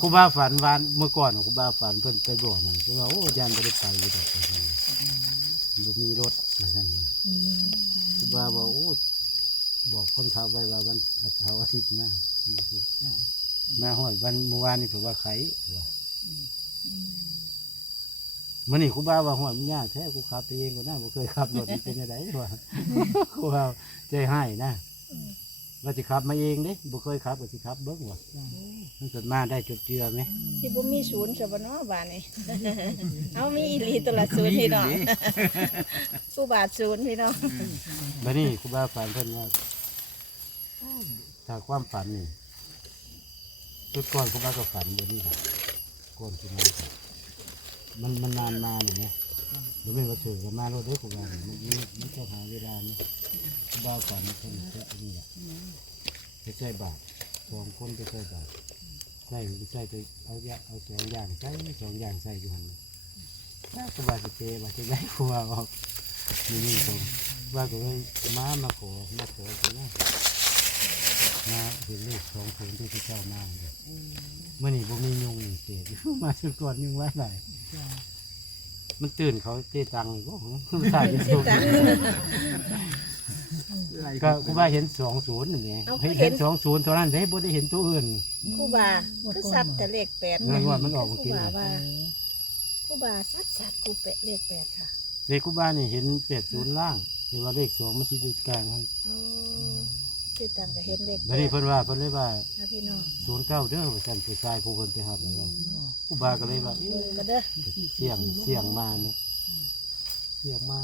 ครูบาฝันวานเมื่อก่อนครูบาฝันเพิ่นไปบอกมันเพิ่นว่าโอ้ยานบ่ได้ไปอยู่ดอกว่าซั่นบ่มีรถว่าซั่นว่าครูบาบอกโอ้บอกคนขับไว้ว่าวันเสาร์อาทิตย์นะวันอาทิตย์มาฮอดวันเมื่อวานนี่เพิ่นว่าไขว่ามื้อนี้ครูบาว่าฮอดมันยากแท้กูขับไปเองก็น่าบ่เคยขับรถมันเป็นจังไดวะครูบาใจให้นะ ว่าสิขับมาเองเด้บ่เคยขับก็สิขับเบิ่งว่ามันเกิดมาได้จุดเจือไหมสิบ่มีศูนย์ซะบ่เนาะบ้านนี้ เอามีอีหลีตัวละศูนย์พี่น้องกูบาทศูนย์พี่น้องบัดนี้ครูบาฝันเพิ่นว่าถ้าความฝันนี่ชุดก่อนครูบาก็ฝันเดี๋ยวนี้ครับก่อนครูบาก็มันมันนานมาอย่างเงี้ย หรือไม่ว่าเจอกันมาเราได้ครูบาเนี่ยมันมันมันต้องหาเวลาเนี่ยครูบาฝันเพิ่นเพิ่นนี่แหละไปใส่บาตรสองคนไปใส่บาตรใส่ไปใส่ไปเอายาเอาสองอย่างใส่สองอย่างใส่อยู่หันถ้าครูบาสิเปบาสิได้ครูบาออกนี่นี่ผมว่าก็เลยมามาขอมาขอตรงนั้นมาเห็นเลขสองศูนย์ที่พระเจ้ามาเลยมื่อนี่ผมมียุงนี่เศษมาชุดก่อนยุงไว้ไหน มันตื่นเขาเตะตังค์ก็ถ่ายเป็นสิศูนย์ตังก็คุณว่าเห็นสองศูนย์นี่ไงเห็นสองศูนย์เท่านั้นได้บ่ได้เห็นตัวอื่นกูบาคือสัตว์แต่เลขแปดเงินว่ามันออกกูเมื่อกี้บานี่ว่ากูบาสัตว์สัตว์กูเปะเลขแปดค่ะเลขคุณบ้านนี่เห็นแปดศูนย์ล่างแต่ว่าเลขสองมันสิอยู่กลางครับอ๋อสิตังก็เห็นเลขบัดนี้เพิ่นว่าเพิ่นเลยว่านะพี่น้องศูนย์เก้าเด้อว่าซั่นผู้ชายผู้เพิ่นไปหาแล้วว่า ครูบาก็เลยว่าเอ๊ะเบิ่งก็เด้อ เสียงเสียงมาเนี่ยเสียงมา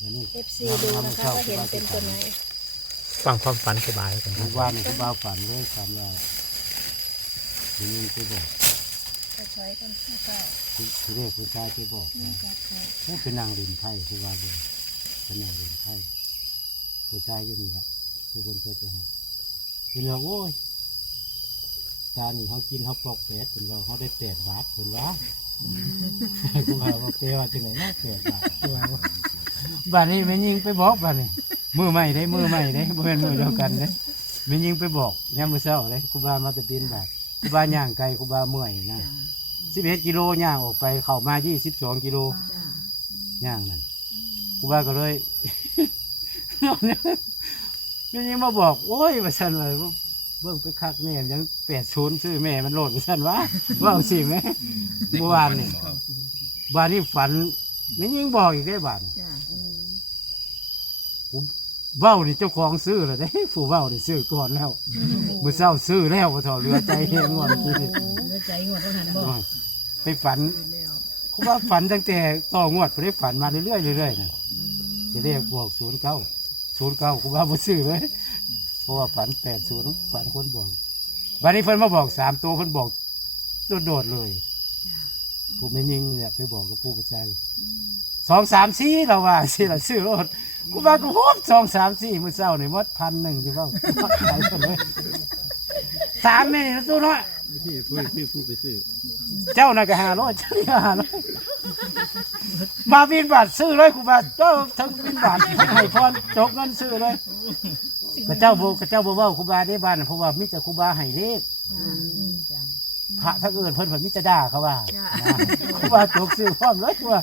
อันนี้ FC ดูนะคะว่าเห็นเป็นตัวไหนฟังความฝันครูบาแล้วกันคทุรับกวันทุกบ้าฝันเลยฝันว่าทีนี้ไปบอกค่อยๆกันค่อยทีเรียกผู้ชายไปบอกว่าๆค่อยโอ้เป็นนางรินไทยผู้ว่าเลยเป็นนางรินไทยผู้ชายอยู่นี่แหละผู้คนเคยจะหาเป็นว่าโอ้ยตานี่เขากินเขาปอกแปดเป็นว่าเขาได้แปดบาทเป็นว่าคุณว่าว่าเปว่าจังไหนนะแปดบาทคุณว่าว่าบาทนี้ไม่ยิงไปบอกบาทนี้มือใหม่ได้มือใหม่ได้บ่เป็นมือเดียวกันเด้ไม่ยิงไปบอกยามมือเช้าเลยครูบามาแตะเปียนบาทครูบาย่างไกลครูบาเมื่อยนะสิบเอ็ดกิโลย่างออกไปเข้ามายี่สิบสองกิโลย่างนั่นครูบาก็เลยไม่ยิงมาบอกโอ้ยมาสั่นเลย เบิ่งไปคักแม่ยังแปดศูนย์ซื้อแม่มันโหลดมาสั่นวะว่าเอาสิแม่เมื่อวานนี่บานนี้ฝันไม่ยิงบอกอีกได้บาทนี่ผมเบ้านี่เจ้าของซื้อเลยได้ผู้เบ้านี่ซื้อก่อนแล้วมือเศร้าซื้อแล้วพอถอเรือใจเฮงงอนทีนี้ใจงวดเท่านั้นบอกไปฝันครูบาฝันตั้งแต่ต่องวดไปได้ฝันมาเรื่อยๆเรื่อยๆนะจะเรียกบวกศูนย์เก้าศูนย์เก้าคุณว่าบ่ซื้อเลยเพ ราะว่าฝันแปดศูนย์ฝันคนบอกวันนี้เพิ่นมาบอกสามตัวเพิ่นบอกโดดๆเลยผู้ไม่ยิงเนี่ยไปบอกกับผู้ประชายสองสามสี่เราว่าสิละซื้อรถกูว่ากูโหดสองสามสี่มื้อเช้านี่หมดพันหนึ่งใช่ป่าวขายกันเลยสามแม่นี่นะตู้น้อยพี่ผู้พี่ผู้ไปซื้อเจ้าน่ะก็ห้าร้อยเจ้านี่ก็ห้าร้อยมาบินบาทซื้อเลยกูบาเจ้าทั้งบินบาททั้งให้พรจกเงินซื้อเลย กระเจ้าโบกระเจ้าบ่เว้าครูบาได้บ้านเพราะว่ามิจะครูบาให้เลขพระทั้งอื่นเพิ่นเพิ่นมิจะด่าเขาว่านะครูบาจกซื้อพร้อมเลยครูบา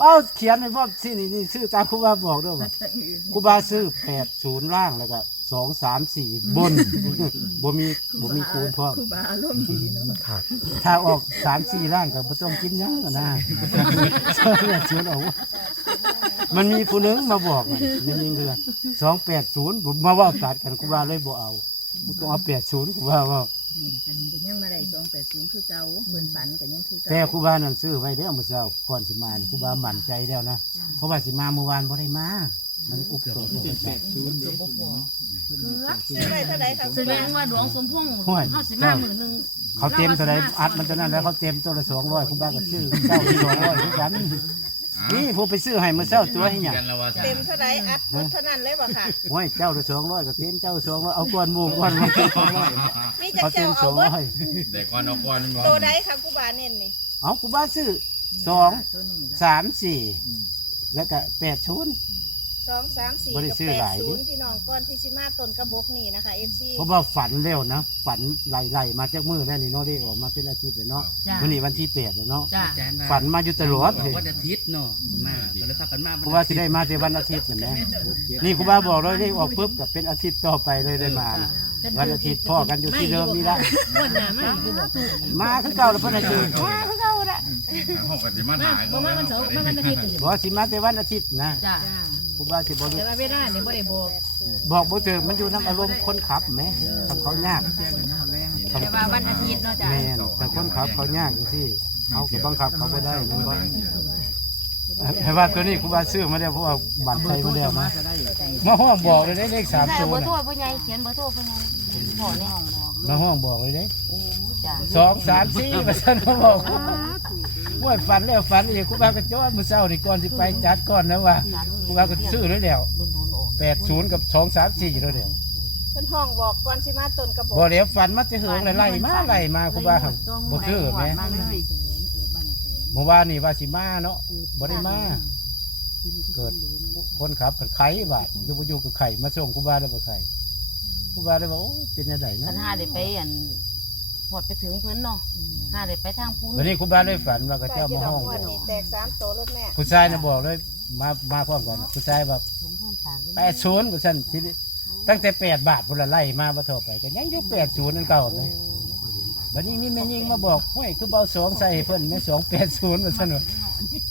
เอาเขียนให้พร้อมที่นี่นี่ซื้อตามครูบาบอกด้วยว่าครูบาซื้อแปดศูนย์ล่างแล้วก็สองสามสี่บนบ่มีบ่มีคูณพร้อมครูบาอารมณ์ดีเนาะครับถ้าออกสามสี่ร่างก็บ่ต้องกินหยังอะนะเชื่อเอามันมีผู้หนึงมาบอกมันมันยิงเรือสองแปดศูนย์ผมมาเว่าตัดกันกูว่าเลยบ่เอา กูต้องเอาแปดศูนย์กูว่าว่านี่กันเป็นยังมาได้สองแปดศูนย์คือเก่าเพิ่นฝันกันยังคือเก่าแต่ครูบานั่นซื้อไว้เด้อมื้อเช้าก่อนสิมานี่ครูบาหมั่นใจแล้วนะเพราะว่าสิมาเมื่อวานบ่ได้มามันอุกเกิดเป็นแปดศูนย์ซื้อได้เท่าไหร่ครับแสดงว่าดวงสมพงษ์ห้วยเฮาสิมามื้อหนึงเขาเต็มเท่าไหร่อัดมันเท่านั้นแล้วเขาเต็มตัวละ200ครูบาก็ซื้อเจ้าที่200คือกัน นี่ผู้ไปซื้อให้มื้อเช้าตัวให้หยังกันแล้วว่าเต็มเท่าไหร่อัดหมดเท่านั้นเลยบ่ค่ะโอ้ยเจ้าละ200ก็เต็มเจ้า200เอาก่อนหมู่ก่อนหมู่มีจักเขาเต็เจ้ามเอาเบิด200แต่ก่อนเอาก่อนมันตัวใดค่ะกูบาเน้นนี่เอาครูบาซื้อสองตัวนี้ละสามสี่แล้วก็แปดศูนย์ สองสามสี่บ่ได้กับซื้อแปดหลายศูดินย์พี่น้องก้อนที่สิมาต้นกระบอกนี่นะคะเอฟซีเพราะว่าฝันเร็วนะฝันไหลๆมาจากมือแล้วนี่เนาะได้ออกมาเป็นอาทิตย์แล้วเนาะจ้าวันนี้วันที่แปดแล้วเนาะ จ้า อาจารย์ว่าฝันมาอยู่ตลอดบเลอยกว่าอาทิตย์เนาะมาก็เลยพากันมาเพราะว่าสิได้มาแต่วันอาทิตย์นั่นแหละนี่ครูบาบอกเลยได้ออกปุ๊บกับเป็นอาทิตย์ต่อไปเลยได้มาน่ะวันอาทิตย์พ่อกันอยู่ที่เดิมนี่ละวันหน้ามาอยู่บอกถูกมาคือเก่าแล้วเพิ่นให้ตื่นมาคือเก่าละห้องกันที่มามาหายบ่มาวันเสาร์มาวันอาทิตย์บอกว่าสิมาแต่วันอาทิตย์นะ จ้า ครูบาสิบอกแต่ว่าเวลาเนี่ยบ่ได้บอกบอกบ่ถึงมันอยู่น้ำอารมณ์คนขับแหมทำเขายากแต่ว่าวันอาทิตย์เนาะจ้าแม่นแต่คนขับเขายากจังซี่เขาก็บังคับเขาบ่ได้นั่นบ่ให้ว่าตัวนี้ครูบาซื้อมาแล้วเพราะว่าบัตรไทยมาแล้วนะมาห้องบอกเลยได้เลขสามใช่ตัวเบอร์โทรน่ะพ่อใหญ่เขียนเบอร์โทรพ่อใหญ่พ่อเนี่ยมาห้องบอกเลยเด้โอ้จ้าสองสามสี่มาสั่นมาบอก ว่าฝันแล้วฝันอีกครูบาก็จ้อนมื้อเช้านี่ก่อนสิไปจัดก่อนนะว่าครูบาก็ซื้อเลยแล้วดุนดุนออกแปดศูนย์กับสองสามสี่แล้วเดียวเพิ่นห้องบอกก่อนสิมาต้นกระบอกบ่แล้วฝันมาจะเหิงไล่มาไล่มาครูบาครับบ่ซื้อแหมมาเลยเมื่อวานนี่ว่าสิมาเนาะบ่ได้มาเกิดคนขับเพิ่นไข่บาดอยู่บ่อยู่กับไข่มาส่งครูบาได้บ่ไข่ครูบาได้บอกโอ้เป็นจังไดคัเนาะนห้าได้ไปอันหอดไปถึงเพิ่นเนาะ ห้าได้ไปทางพุ้นวันนี้ครูบาได้ฝันว่าก็แต่เจ้าที่มาดอห้กองงวดนี่แตกสามตัวรถแม่ ผู้ชายน่ะบอกเลยมามาพร้อมกันผู้ชายแบบถุงพ่อสางแปดศูนย์ว่าซั่นสิตั้งแต่แปดบาทพุ่นละไล่มาบ่เท่าไปก็ยังอยู่แปดศูนย์นั่นเก่าไหมบัดนี้มีแม่ยิงมาบอกห้วยคือเบาสองใส่ให้เพิ่นแม่สองแปดศูนย์ว่าซั่นว่า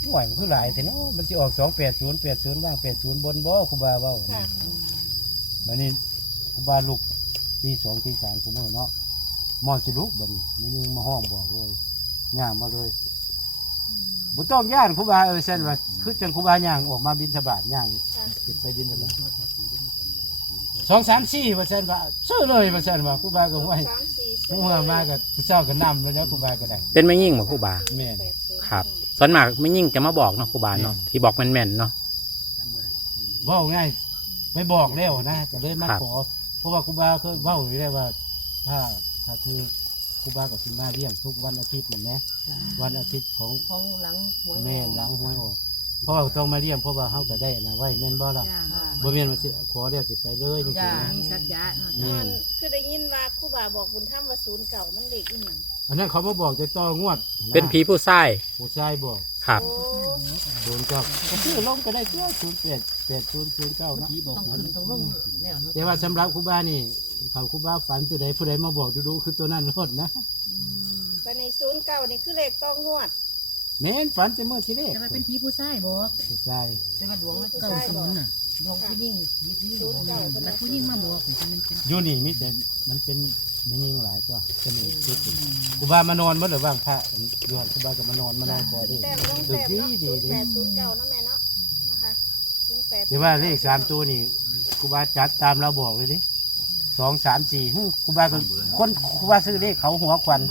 ห่วยมันคือหลายแต่เนาะมันสิออกสองแปดศูนย์แปดศูนย์ล่างแปดศูนย์บนบ่ครูบาเว้าค่ะบัดนี้ครูบาลุกตีสองตีสามคุมื้อเนาะ มอนสิลุกบัดนี้แม่ยิงมาห้องบอกเลยย่างมาเลยบ่ต้องย่านครูบาเออซั่นว่าคือจังครูบาย่างออกมาบิณฑบาตย่างไปบินกันสองสามสี่เปอร์เซ็นต์ว่าซื้อเลยเปอร์เซ็นต์ว่าครูบาก็ห้วยสามสี่หัวมากับผู้เจ้าก็นำแล้วนะครูบาก็ได้เป็นไม่ยิ่งบ่ครูบาแม่นแปดศูนย์ครับส่วนมากไม่ยิ่งจะมาบอกเนาะครูบาเนาะที่บอกแม่นๆเนาะเว่าง่ายไปบอกแล้วนะก็เลยมาครับขอเพราะว่าครูบาเคยเว่าอยู่แล้วว่า ถ้า ถ้าคือครูบากับสิมาเลี้ยงทุกวันอาทิตย์นั่นแหละวันอาทิตย์ของของหลังหวยแม่นหลังหวยออกเพราะว่าต้องมาเลี้ยงเพราะว่าเฮาก็ได้นะไว้แม่นบ่ล่ะจ้าบ่แม่นว่าสิขอแล้วสิไปเลยจังซี่นะมีสัจจะเนาะแม่มันนคือได้ยินว่าครู่บาบอกบุญถ้ำว่าศูนย์เก่ามันเด็กอีหยังอันนั้นเขามาบอกจะต่องวดะเป็นผีผู้ชายผู้ชายบอกครับโอ้ศูนย์เก้าก็ซื้อลงก็ได้เสื้อศูนย์แปดแปดศูนย์ศูนย์เก้าเนาะต้องขึ้นต้องลงแล้วเนาะแต่ว่าสำหรับครูบานี่ เขาครูบาฝันตัวใดผู้ใดมาบอกดูๆคือตัวนั้นรดนะบันในศูนย์เก่านี่คือเลขต้องงวดเน้นฝันแต่เมื่อที่แรกแต่ว่าเป็นผีผู้ชายบอกผู้ชายแต่ว่าดวงมันเก้าศูนย์น่ะดวงผู้หญิงผีผู้หญิงศูนย์เก่าเป็นแต่ผู้หญิงมาบอกมันเป็นอยู่นี่มิแต่มันเป็นไม่ยิงหลายตัวจะมีคิดอยู่ครูบามานอนมั้หรือว่างพระย้อนครูบาก็มานอนมานอนก่อดิแต้มลงดึแต้กมดีเนาะดีศูนย์ดีแปดศูนย์เก่านะแม่เนาะนะคะศูนย์แปดแต่ว่าเลขสามตัวนี่ครูบาจัดตามเราบอกเลยดิ สองสามสี่หึครูบาก็คนครูบาซื้อเลขเขาหัวควัน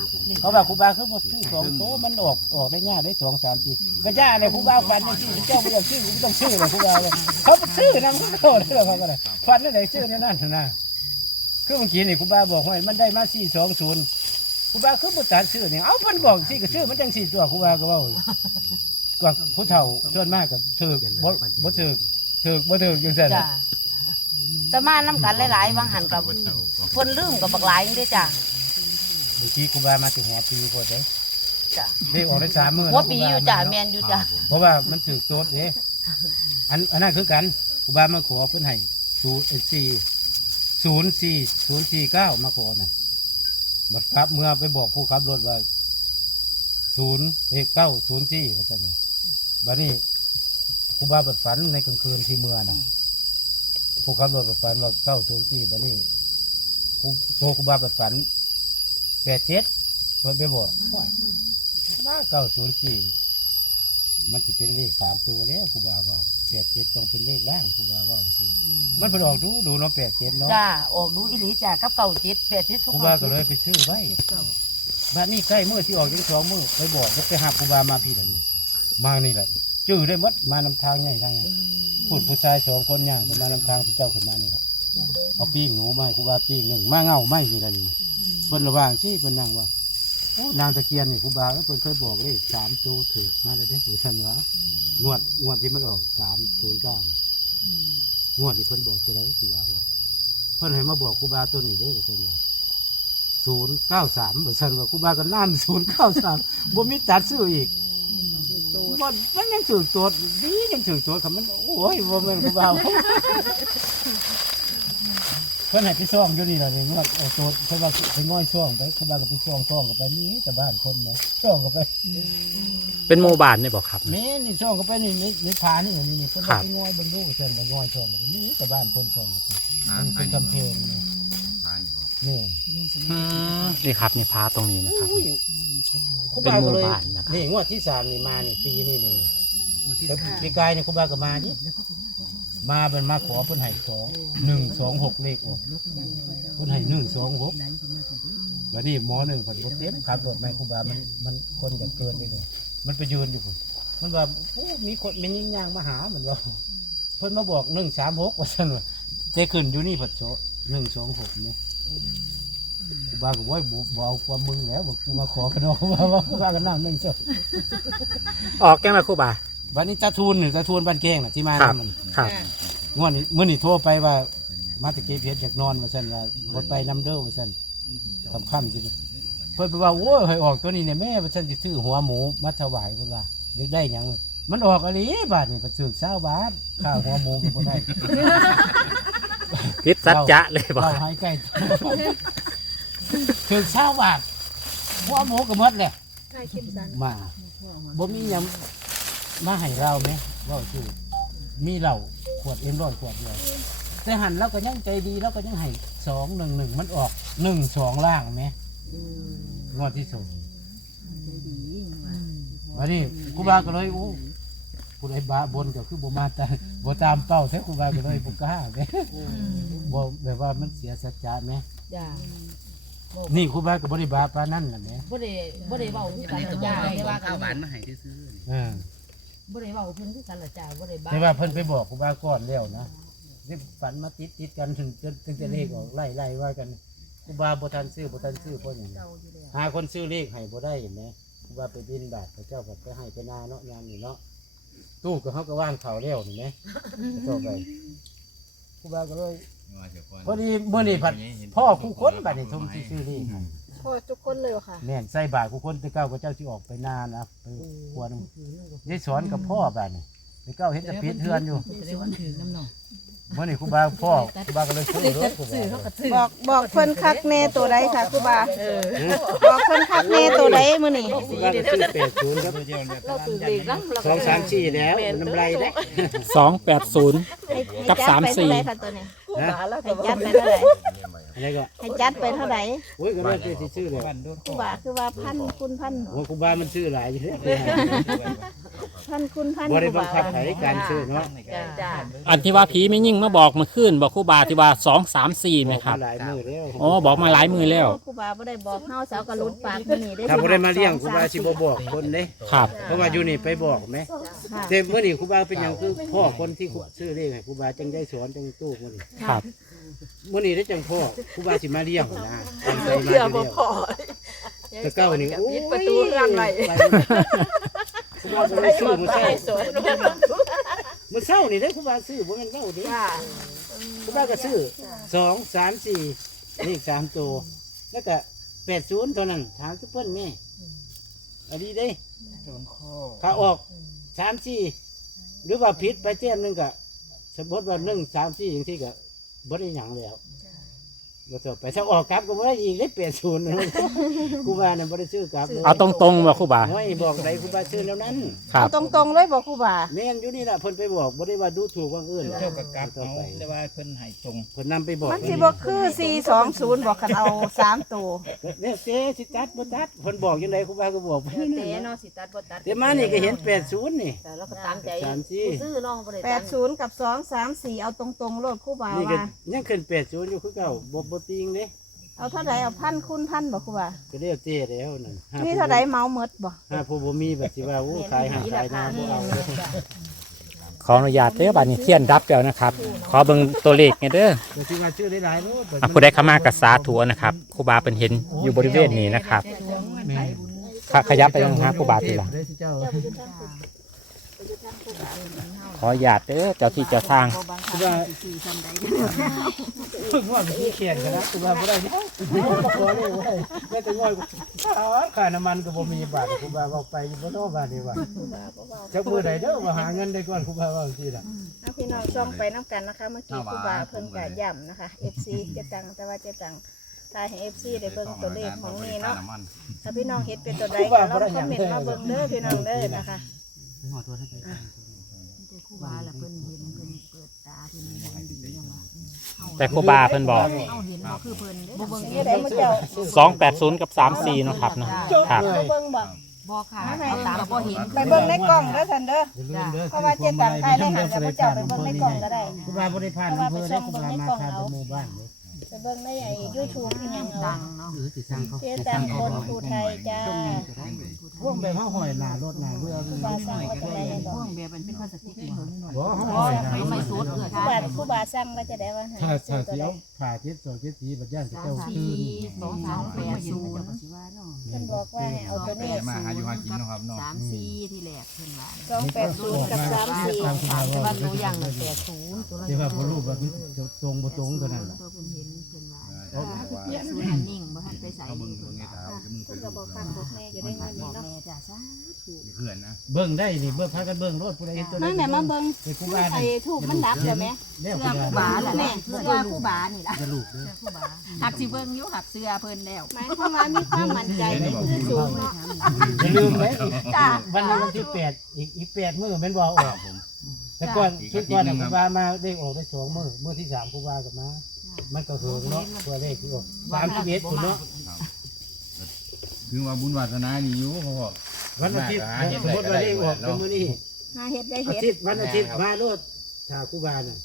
เขาว่าครูบาคือบ่ซื้อสองโตวมันออกออกได้ง่ายได้สองสามสี่ก็ย่าเลยครูบาฟันยังซื้อเจ้าไม่อยากซื้อไม่ต้องซื้อเลยครูบาเลยเขาบ่ซื้อนำเขาโตได้หรอกเขาก็ได้ฟันได้ไหนซื้อในนั้นนะคือเมื่อกี้นี่ครูบาบอกว่ามันได้มาสี่สองศูนย์ครูบาคือบ่ตัดซื้อเนี่ยเอาเพิ่นบอกสิก็ซื้อมันจังสี่ตัวครูบาก็เว่าก็ผู้เฒ่าส่วนมากก็ถือบ่บ่ถือถือบ่ถือจังซั่นจ้า แต่มาน้ำกันหลายๆบางหันกับเพิ่นลืมกับบักหลายนี่เด้อจ้าเมื่อกี้ครูบามาถึงหัวปีพอดีจ้าเลขออกได้สามมื้อหัวปีอยู่จ้าแมนอยู่จ้าเพราะว่ามันถือโต๊ดเด้อันอันนั้นคือกันครูบามาขอเพิ่นให้ศูนย์สี่ศูนย์สี่ศูนย์สี่เก้ามาขอน่ะบัดครับเมื่อไปบอกผู้ขับรถว่าศูนย์เอกเก้าศูนย์สี่ว่าซั่นเนี่ยบัดนี้ครูบาบัดฝันในกลางคืนที่เมื่อน่ะ ผู้ขับรถบัดฝันว่าเก้าศูนย์สี่บัดนี้ครูโซครูบาบัดฝันแปดเจ็ดเพิ่นไปบอกว่ามาเก้าศูนย์สี่มันจะเป็นเลขสามตัวแล้วครูบาเว่าแปดเจ็ดต้องเป็นเลขล่างครูบาเว่าสิมันไปออกดูดูเนาะแปดเจ็ดเนาะจ้าออกดูอีหลีจ้ากับเก่าจิตแปดทิศครูบาก็เลยไปซื้อไว้บ้านนี้ใกล้มือที่ออกยังสองมือไปบอกว่าไปหาครูบามาพี่ละนี่มานี่แหละ จื้อได้หมดมานำทางใหญ่ทางไงพูดผู้ชายสองคนย่างจะมานำทางพระเจ้าขึ้นมานี่แหละเอาปีกหนูมาให้ครูบาปีกหนึ่งมาเงาไม่นี่ละนี่เพิ่นระว่างสิเพิ่นนั่งว่าโอ้นางตะเกียนนี่ครูบาก็เพิ่นเคยบอกเลยสามตัวถือมาแล้วเด้หรือฉันวะงวดงวดที่มันออกสามศูนย์เก้างวดที่เพิ่นบอกตัวใดครูบาบอกเพิ่นให้มาบอกครูบาตัวนี้เด้อเพิ่นว่าศูนย์เก้าสามเปอร์เซ็นต์ว่าครูบาก็นั่นศูนย์เก้าสามบ่มีตัดซื้ออีก บ่มันยังถือตัวดียังถือตัวคำมันโอ้ยบ่แม่นครูบาเพิ่นให้ไปซ่องอยู่นี่ล่ะนี่งวดเอาตัวเพิ่นว่าไปง่อยซ่องไปครูบาก็ไปซ่องซ่องก็ไปนี่แต่บ้านคนแหมซ่องก็ไปเป็นหมู่บ้านนี่บอกครับ แม่นี่ช่องก็ไปนี่นี่นี่ผานี่นี่นี่เพิ่นครัว่าบไปง่อยเบิ่งดูเพิ่นว่าง่อยช่องก็นี่แต่บ้านคนช่องก็มันเป็นกำแพงนี่ นี่อืมนี่ครับนี่พาตรงนี้นะครับ อุ้ยครูเป็นบาหมู่ก็เลยบ้านนะครับ นี่งวดที่สามนี่มานี่ปีนี่นี่แต่ปีกายนี่ครูบาก็มาดิมาเป็นมาขอเพิ่นให้สองหนึ่งสองหกเลขออกเพิ่นให้หนึ่งสองหกแล้วนี่หมอหนึ่งเพิ่นบ่เต็มขับรถแม่ครูบามันมันคนจะเกินไปเลยมันไปยืนอยู่พุ่นมันว่าโอ้มีคนมียิ่งย่างมาหาเหมือนว่าเพิ่นมาบอกหนึ่งสามหกว่าซั่นว่าแต่ขึ้นอยู่นี่ผัดโซหนึ่งสองหกเนี่ย กูบาก็ว่าบ่บ่เอาความมึงแล้วบอกกูมาขอกระดองว่าว่ากูบากันน้ำหนึ่งสองออกแก้งละครู่บา วันนี้ตาทูนนี่ตาทูนบ้านแกงน่ะที่มาครับนำมันครับงวดนี้มื้อนี้โทรไปว่ามาตะเกียบเพชรอยากนอนว่าซั่นว่าบ่ไปนํเด้อว่าซั่นค่ำๆสิเพิ่นไปว่าโอ้ยให้ออกตัวนี้เนี่ยแม่ว่าซั่นสิซื้อหัวหมูมาถวายเพิ่นว่าเดี๋ยวได้หยังมันออกอะไรบาทนี่ประสึก20บาทค่าหัวหมูก็บ่ได้ พิษสัจจะเลยบอกเราให้ใกล้ ถึงเช้าบาทหัวหมูก็หมดเลยนายคิมสันมาบ่มีหยังมาให้เราไหมเราสู้มีเหล้าขวดเอ็มร้อยขวดเดียวแต่หันเราก็ยังใจดีเราก็ยังให้สองหนึ่งหนึ่งมันออกหนึ่งสองล่างไหมงวดที่สองวันนี้ครูบาก็เลยอู้ผู้ใดบาบนก็คือบ่มาตามบ่ตามเป้าแท้ครูบาก็เลยบ่กล้าไหมบ่แบบว่ามันเสียสัจจะไหมจ้า นี่ครูบาก็บ่ได้บาปานนั้นล่ะแหมบ่ได้บ่ได้เว้าคืออันกันนี้ละตัวจ้าว่าแต่ว่าข้าวหวานมาให้ซื้อเออบ่ได้เว้าเพิ่นคือกันละจ้าบ่ได้บ้าแต่ว่าเพิ่นไปบอกครูบาก่อนแล้วนะนี่ฝันมาติดติดกันถึงจนถึงจะเลขออกไล่ไล่ว่ากันครูบาบ่ทันซื้อบ่ทันซื้อเพราะหยังหาคนซื้อเลขให้บ่ได้เห็นไหมครูบาไปบินบาทพระเจ้าก็ไปให้ไปนาเนาะยามนี่เนาะตู้ก็เฮาก็ว่างเขาแล้วนี่แหมต่อไปครูบาก็เลย พอดีมื้อนี้ผัดพ่อคู่คนบัดนี้ทุ่มที่ซื้อเลขให้พ่อทุกคนเลยค่ะแม่นใส่บาทคู่คนแต่เก้าก็เจ้าที่ออกไปนานะไปควนยายสอนกับพ่อบัดนี้ไปเก้าเห็นจะปิดเทือนอยู่จะได้วันถือน้ำหนองเมื่อนี่ครูบาพ่อครูบาก็เลยซื้อรถครูบาบอกบอกเพิ่นคักแน่ตัวใดค่ะครูบาบอกเพิ่นคักแน่ตัวใดมื้อนี้ครูบาก็ซื้อแปดศูนย์ครับเราตื่นเด็กนำสองสามสี่แล้วน้ำลายได้สองแปดศูนย์กับให้จัดไปสามสี่ เท่ไหร่ค่ะตัวนี้นะให้จัดไปเท่าไหร่อะไรก็ให้จัดไปเท่าไหร่โอ้ยก็ไม่เคยสิซื้อเลยครูบาคือว่าพันคุณพันโอ้ครูบามันซื้อหลายอยู่เลยพันคุณพันบ่ได้ครูบังคับว่าให้การซื้อเนาะจ้าอันที่ว่าผีไม่ยิ่งมาบอกเมื่อคืนบอกครู่บาที่ว่าสองสามสี่ไหมครับอกาหลายมือแล้วอ๋อบอกมาหลายมือแล้วครูบาบ่ได้บอกเฮาสาวกระลุดปากมื้อนี้ได้ถ้าบ่ได้มาเลี้ยงครูบาสิบ่บอกคนเด้ครับ เพราะว่าอยู่นี่ไปบอกไหม ค่ะแต่เมื่อนี่ครูบาเป็นอย่างคือพ่อคนที่ซื้อเลขให้ครูบาจังได้สอนจังตู้มื้อนี้ครับ เมื่อนี้ได้จังพ่อครูบาสิมาเลี้ยงนะตั้งใจมาเลี้ยงตะเก้านี่โอ้ยประตูร้านไรคุณบาบ่ได้ซื้อมื้อเช้ามื้อเช้านี่ได้คุณบาซื้อบ่แม่นเว้าเด้คุณบาก็ซื้อสองสามสี่นี่สามตัว แล้วก็แปดศูนย์เท่านั้น ถามทุกเพิ่นแม่อันนี้เด้ขาออก สามสี่หรือว่าผิดไปเต้มหนึงก็สมมติว่าหนึ่งสามสี่อย่างที่ก็บริหยังแล้ว บ่ต่อไปถ้าออกกลับก็บ่ได้อีกได้แปดศูนย์กูว่าน่ะบ่ได้ซื้อกลับเอาตรงๆว่าครู่บาไม่บอกใดกูบาซื้อแล้วนั้นครับเอาตรงๆเลยบอกครูบาแม่นอยู่นี่ล่ะเพิ่นไปบอกบ่ได้ว่าดูถูกว่างอื่นเจ้ากับกลับต่อเอาไปแต่ว่าเพิ่นให้ตรงเพิ่นนำไปบอกมันสิบ่คือ420บอกคันเอาสามตัวเนี่ยเจ๊สิตัดบ่ตัดเพิ่นบอกจังไดกูบาก็บอกไปเตะนั่นน่ะเนาะสิตัดบ่ตัดแต่มานี่ก็เห็น80นี่แต่เราก็ตามใจสามสี่ผู้ซื้อเนาะบ่ได้แปตัดดศูนย์กับสองสามสี่เอาตรงๆโลดครู่บ่าวนี่ก็ว่ายังขึ้น80อยู่คือเก่าบ่บ่ติงเด้เอาเท่าไหร่เอาพันคุณพันบอกครู่บ่าก็เรียกเจ๊แล้วนั่นห้นี่เท่าไหร่เมาเมดบ่ห้าผู้บ่มีแบบสิว่าโอ้ขายหาขายนาบ่เอาเด้อขออนุญาตเด้อบัดนี้เทียนรับแล้วนะครับ ขอเบิ่งตัวเลขไงเด้อแต่สิว่าชื่อหลายๆโลดอะผู้ใดเข้ามากับสาธุนะครับครูบาเป็นเห็นอยู่บริเวณนี้นะครับขขยับไปทางหาครูบาทีหลังได้สิเจ้า ขอหยาดเด้อเจ้าที่เจ้าทางคือว่าเพิ่งว่าไปที่เขียนกันนะคือว่าบ่ได้ที่บ่ขอเลยบ่ได้แม่แต่ง่อยก็อ้าวค่าน้ำมันก็บ่มีบาทคือว่าเอาไปอยู่บ่เนอบาทนี่ว่าครูบาบ่เว้าจักมื้อใดเด้อว่าหาเงินได้ก่อนคือว่าว่าจังซี่ล่ะเอาพี่น้องส่องไปน้ำกันนะคะเมื่อกี้ครูบาเพิ่นก็ย่ำนะคะ FC เจะตังแต่ว่าเจะตังทายให้ FC ได้เบิ่งตัวเลขของนี่เนาะถ้าพี่น้องเฮ็ดเป็นตัวใดก็ลองคอมเมนต์มาเบิ่งเด้อพี่น้องเด้อนะคะ แต่ครูบาล่ะเพิ่นเห็นเพิ่นเปิดตาเพิ่นเห็นดียังว่าแต่ครูบาเพิ่นบอกเอาเห็นบ่คือเพิ่นเด้อนี่ได้มื้อเจ้า280 กับ 34เนาะครับเนาะครับบ่เบิ่งบ่บ่ค่ะเอาตามบ่เห็นไปเบิ่งในกล่องเด้อท่านเด้ออย่าลืมเด้อเพราะว่าเจ๊ตังทายได้หันกับพระเจ้าไปเบิ่งในกล่องก็ได้ครูบาบ่ได้ผ่านอำเภอได้ครูบามาทางหมู่บ้านนี่ไป เบิ่งในไอ้ YouTube อีหยังเอาดังเนาะเจ๊ตังคนภูไทยจ้าพวกแบบเฮาห้อยหน้ารถหน้าเรือครูบาสร้างว่าจะได้ให้ดพอวกงแบบมันเป็นพลาสติกเหรอบ่เฮาห้อยหน้าไม่ไม่สุดเออครูบาครูบาสร้างว่าจะได้ว่าให้ถ้าซื้ถ้าอตัวสิใดเอาผ่าเจ็ดสองเจ็ดสีบัดย่านสิสาเจ้ามสี่คืนสองสามแปดศูนย์เพิ่นบอกว่าให้เอาตัวนี้มาหาอยู่หากินเนาะครับเนาะสามสี่ที่แรกเพิ่นว่า280กับสาม34แต่ว่าตัวอย่างน่ะแปดศูนย์ตัวละที่ว่าบ่รู้ว่ามันจะตรงบ่ตรงตัวนั้นล่ะ ตัวเพิ่นเห็นเพิ่นว่าเอาว่าศูนย์อันนิ่งบ่ทันไปใส่เอามึงตรงนี้ตาเอามึงเพิ่นก็บอกคักบอกแม่อยู่ได้เงินบอกเนาะแม่จ้ะสาธุเพื่อนนะเบิ่งได้นี่เบิ่งพากันเบิ่งรถผู้ใดเห็นตัวมานั้นแม่มาเบิ่งไอ้ครูบ้านไอ้นี่ทูบมันดับแล้วแม่เสื้อผู้บาบาล่ะแม่เสื้อผู้บานี่ล่ะจะลูกเด้อเสื้อผู้บาหักสิเบิ่งอยู่หักเสื้อเพิ่นแล้วหมายความว่ามีความมั่นใจในที่สูงเนาะอย่าลืมไหมจ้าวันนี้วันที่แปดอีกอีกแปดมื้อแม่นบ่ออกแต่ก่อนชุดก่อนน่ะครูบามาได้ออกได้สองมื้อมื้อที่สามครูบ้าก็มา มันก็ถึงเนาะตัวเลขที่ออก31พุ่นเนาะคือว่าบุญวาสนานี่อยู่พ่อวันอาทิตย์สมมติว่าเลขออกเป็นมื้อนี้หาเฮ็ดได้อาเฮ็ดทิตย์วันอาทิตย์มาโลดถ้าครูบาน่ะ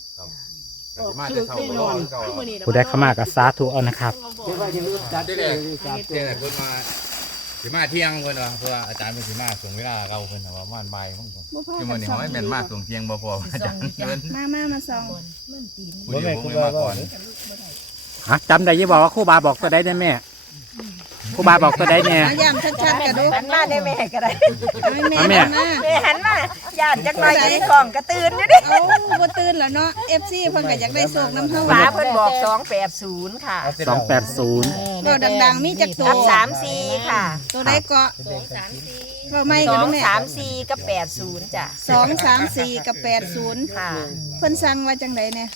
มาจะเข้าไปนอนเก่าผู้ใดเข้ามาก็สาธุเอานะครับแต่ว่าอย่าลืมจัดเลยจัดตัเจ๊วแต่เพิ่นมา สิมาเที่ยงเพิ่นว่าเพราะว่าอาจารย์เป็นสิมาส่งเวลาเก่าเพิ่นว่าประมาณบ่ายมั้งผมบ่พาที่กัมื้นอนี้ส่องเฮาให้แม่นมาส่งเที่ยงบ่พออาจารย์เพิ่นมามามาส่องผู้เดียวผมไม่มาก่อนฮะจำได้ยี่บอกว่าครู่บาบอกตัวใดได้แม่ ครู่บาบอกตัวใดเนี่ยเอาย้ำชัดๆกันดูหันมาได้แม่ก็ได้เอาให้แม่เอาแม่มาแม่หันมาญาติจักหน่อยอยู่ในกล่องกระตื่นอยู่เดิเอาบ่ตื่นแล้วเนาะ FC เพิ่นก็อยากได้โชคน้ำเฮาฝาเพิ่นบอก 280 ค่ะ280เว้าดังๆมีจักตัวกับ34ค่ะตัวใดเกาะเว้าใหม่กันดูแม่234กับ80จ้ะสองสามสี่กับแปดศูนย์ค่ะ เพิ่นสั่งว่าจังไดเนี่ย